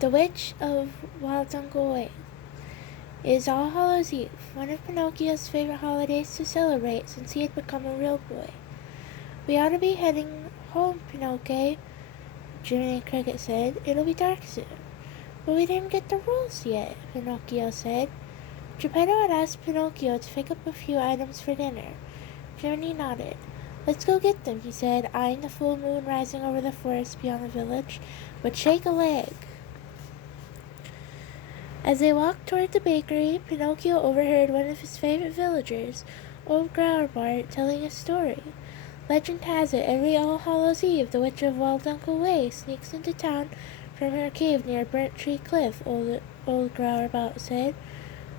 The Witch of Walddunkel. It is All Hallows Eve, one of Pinocchio's favorite holidays to celebrate since he had become a real boy. We ought to be heading home, Pinocchio, Jiminy Cricket said. It'll be dark soon. But we didn't get the rules yet, Pinocchio said. Geppetto had asked Pinocchio to pick up a few items for dinner. Jiminy nodded. Let's go get them, he said, eyeing the full moon rising over the forest beyond the village. But shake a leg. As they walked toward the bakery, Pinocchio overheard one of his favorite villagers, old Grauerbart, telling a story. Legend has it, every All Hallows Eve, the Witch of walddunkel sneaks into town from her cave near Burnt Tree Cliff, old Grauerbart said.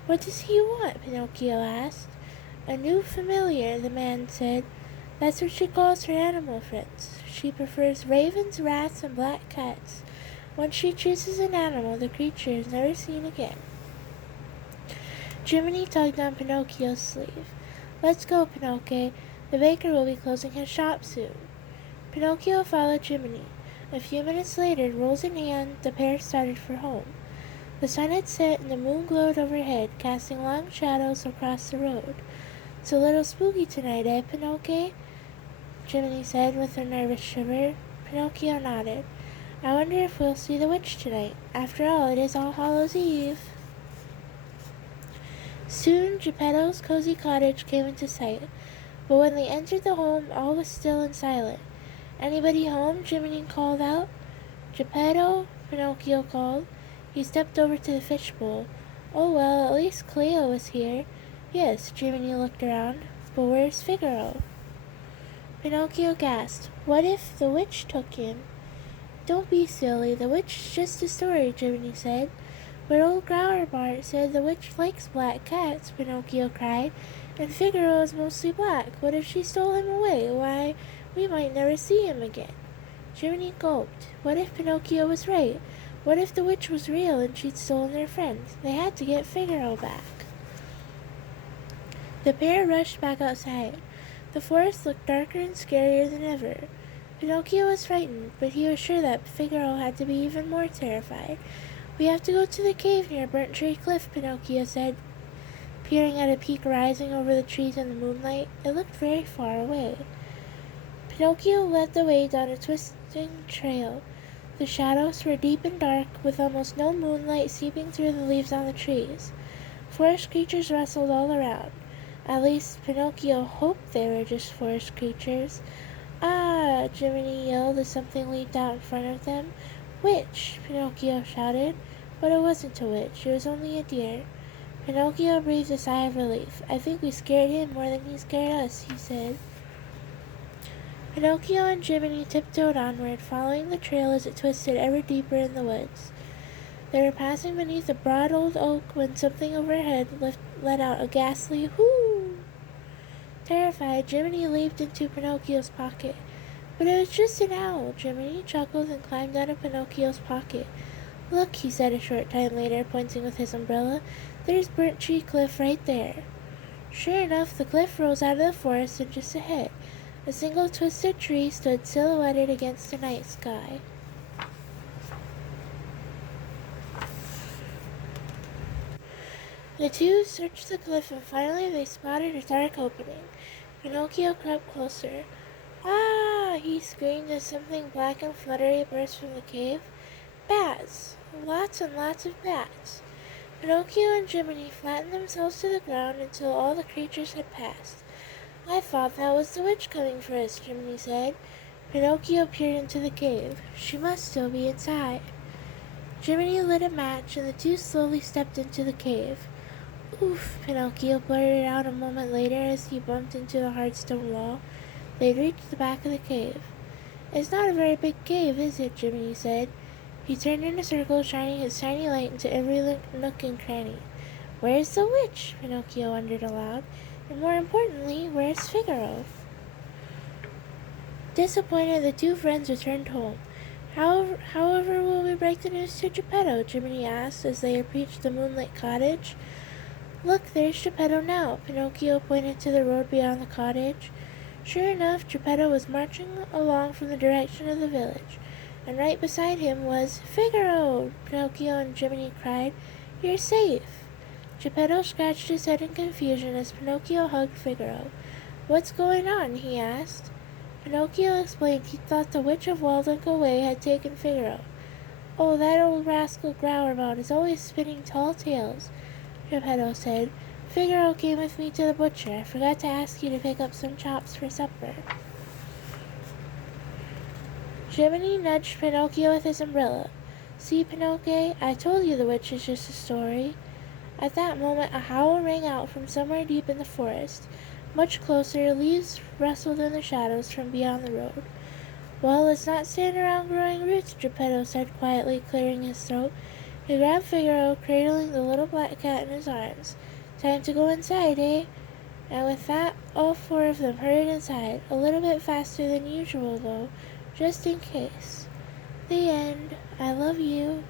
What does he want? Pinocchio asked. A new familiar, the man said. That's what she calls her animal friends. She prefers ravens, rats, and black cats. Once she chooses an animal, the creature is never seen again. Jiminy tugged on Pinocchio's sleeve. Let's go, Pinocchio. The baker will be closing his shop soon. Pinocchio followed Jiminy. A few minutes later, rules in hand, the pair started for home. The sun had set and the moon glowed overhead, casting long shadows across the road. It's a little spooky tonight, eh, Pinocchio? Jiminy said with a nervous shiver. Pinocchio nodded. I wonder if we'll see the witch tonight. After all, it is All Hallows Eve. Soon Geppetto's cozy cottage came into sight, but when they entered the home, all was still and silent. Anybody home? Jiminy called out. Geppetto, Pinocchio called. He stepped over to the fishbowl. Oh well, at least Cleo is here. Yes, Jiminy looked around. But where's Figaro? Pinocchio gasped. What if the witch took him? Don't be silly, the witch is just a story, Jiminy said. But old Grauerbart said the witch likes black cats, Pinocchio cried, and Figaro is mostly black. What if she stole him away? Why, we might never see him again. Jiminy gulped. What if Pinocchio was right? What if the witch was real and she'd stolen their friend? They had to get Figaro back. The pair rushed back outside. The forest looked darker and scarier than ever. Pinocchio was frightened, but he was sure that Figaro had to be even more terrified. We have to go to the cave near Burnt Tree Cliff, Pinocchio said, peering at a peak rising over the trees in the moonlight. It looked very far away. Pinocchio led the way down a twisting trail. The shadows were deep and dark, with almost no moonlight seeping through the leaves on the trees. Forest creatures rustled all around. At least Pinocchio hoped they were just forest creatures. Ah! Jiminy yelled as something leaped out in front of them. Witch! Pinocchio shouted. But it wasn't a witch. It was only a deer. Pinocchio breathed a sigh of relief. I think we scared him more than he scared us, he said. Pinocchio and Jiminy tiptoed onward, following the trail as it twisted ever deeper in the woods. They were passing beneath a broad old oak when something overhead let out a ghastly "Hoo!" Terrified, Jiminy leaped into Pinocchio's pocket. But it was just an owl. Jiminy chuckled and climbed out of Pinocchio's pocket. Look, he said a short time later, pointing with his umbrella. There's Burnt Tree Cliff right there. Sure enough, the cliff rose out of the forest and just ahead. A single twisted tree stood silhouetted against the night sky. The two searched the cliff and finally they spotted a dark opening. Pinocchio crept closer. Ah! He screamed as something black and fluttery burst from the cave. Bats! Lots and lots of bats! Pinocchio and Jiminy flattened themselves to the ground until all the creatures had passed. I thought that was the witch coming for us, Jiminy said. Pinocchio peered into the cave. She must still be inside. Jiminy lit a match and the two slowly stepped into the cave. Oof, Pinocchio blurted out a moment later as he bumped into the hard stone wall. They reached the back of the cave. It's not a very big cave, is it? Jiminy said. He turned in a circle, shining his tiny light into every nook and cranny. Where's the witch? Pinocchio wondered aloud. And more importantly, where's Figaro? Disappointed, the two friends returned home. However will we break the news to Geppetto? Jiminy asked as they approached the moonlit cottage. Look, there's Geppetto now. Pinocchio pointed to the road beyond the cottage. Sure enough, Geppetto was marching along from the direction of the village. and right beside him was Figaro! Pinocchio and Jiminy cried. You're safe! Geppetto scratched his head in confusion as Pinocchio hugged Figaro. What's going on? He asked. Pinocchio explained he thought the Witch of Walldunkel had taken Figaro. Oh, that old rascal Growlerbout is always spinning tall tales, Geppetto said. Figaro came with me to the butcher. I forgot to ask you to pick up some chops for supper. Jiminy nudged Pinocchio with his umbrella. See, Pinocchio, I told you the witch is just a story. At that moment a howl rang out from somewhere deep in the forest. Much closer, leaves rustled in the shadows from beyond the road. Well, let's not stand around growing roots, Geppetto said quietly, clearing his throat. He grabbed Figaro, cradling the little black cat in his arms. Time to go inside, eh? And with that, all four of them hurried inside, a little bit faster than usual, though, just in case. The end. I love you.